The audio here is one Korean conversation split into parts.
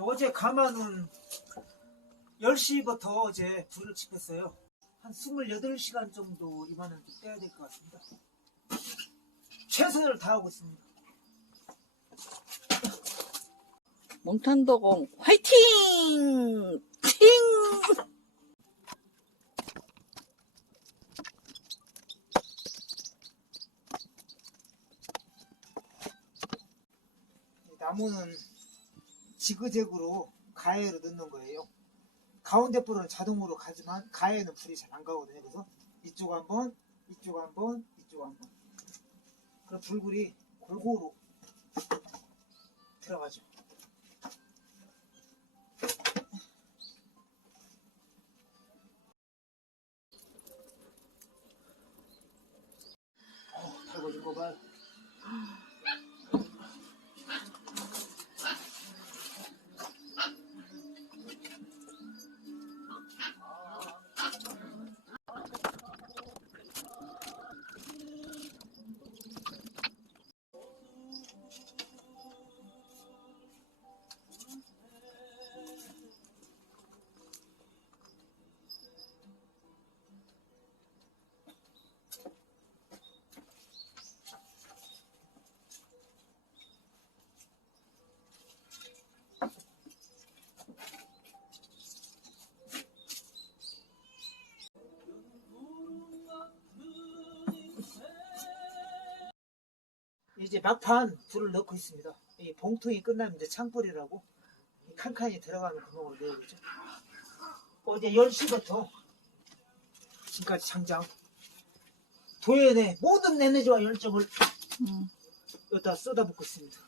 어제 가마는 10시부터 어제 불을 지폈어요. 한 28시간 정도 이만은 좀 떼야 될 것 같습니다. 최선을 다하고 있습니다. 몽탄도공 화이팅! 팅! 이 나무는 지그재그로 가해로 넣는 거예요. 가운데 불은 자동으로 가지만 가해는 불이 잘 안 가거든요. 그래서 이쪽 한번, 이쪽 한번, 이쪽 한번. 그럼 불굴이 골고루 들어가죠. 어, 달궈진 거 봐 이제 막판 불을 넣고 있습니다. 이 봉통이 끝나면 이제 창불이라고 이 칸칸이 들어가는 구멍을 내야겠죠. 어제 10시부터 지금까지 장장 도연의 모든 에너지와 열정을 음. 여기다 쏟아붓고 있습니다.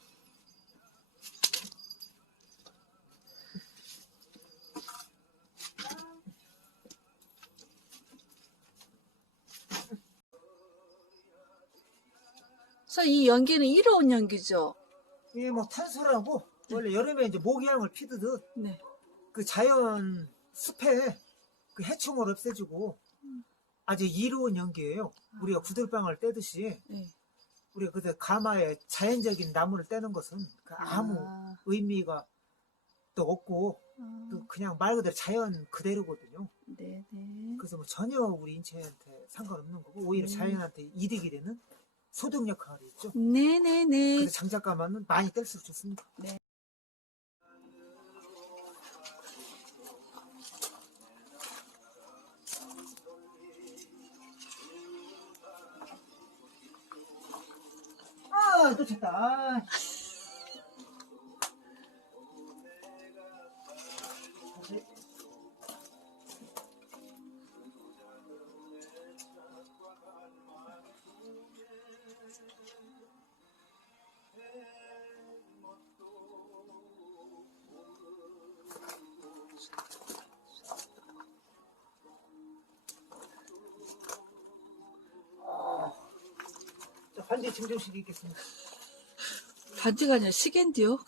그래서 이 연기는 이로운 연기죠. 이게 뭐 탄소라고 원래 여름에 이제 모기향을 피듯 네. 그 자연 숲에 그 해충을 없애주고 아주 이로운 연기예요. 우리가 구들방을 떼듯이 네. 우리가 그때 가마에 자연적인 나무를 떼는 것은 그 아무 아, 의미가 또 없고 아, 또 그냥 말 그대로 자연 그대로거든요. 네, 네. 그래서 뭐 전혀 우리 인체한테 상관없는 거고 오히려 음. 자연한테 이득이 되는 소독 역할이 있죠. 네, 네, 네. 그래서 장작 가마는 많이 뗄수록 좋습니다. 네. 아, 또 쳤다. 자, 반지 증정식 있겠습니다. 반지가 아니라 시계인데요.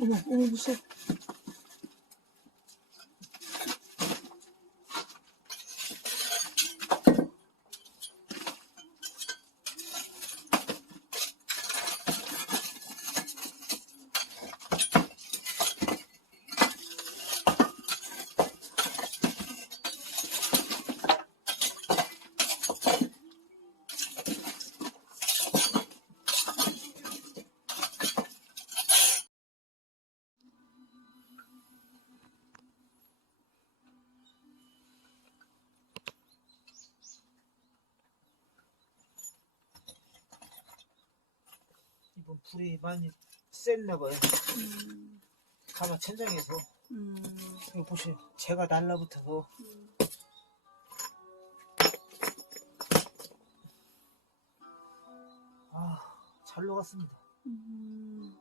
어머, 어머, 무서워. 불이 많이 셌나 봐요. 음, 가마 천장에서 음, 이거 보세요. 제가 날라붙어서 아, 잘 녹았습니다. 음.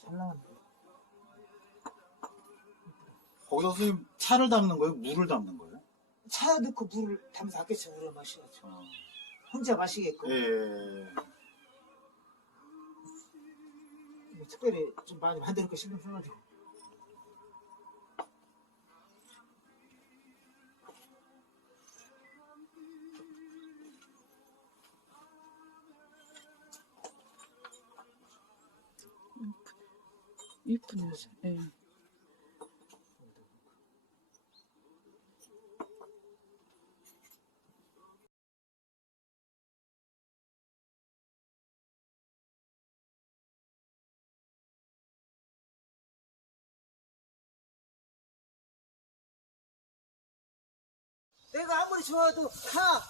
잘 나왔네. 거기다 선생님 차를 담는 거예요? 물을 담는 거예요? 차 넣고 물을 담아서 아껴서 우려 마셔야죠. 어. 혼자 마시게끔 예. 뭐 특별히 좀 많이 만드는 거 신경 써가지고 여자. 예. 내가 아무리 좋아도 가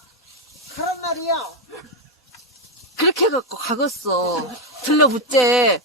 가란 말이야 그렇게 해갖고 가겠어. 들러붙제.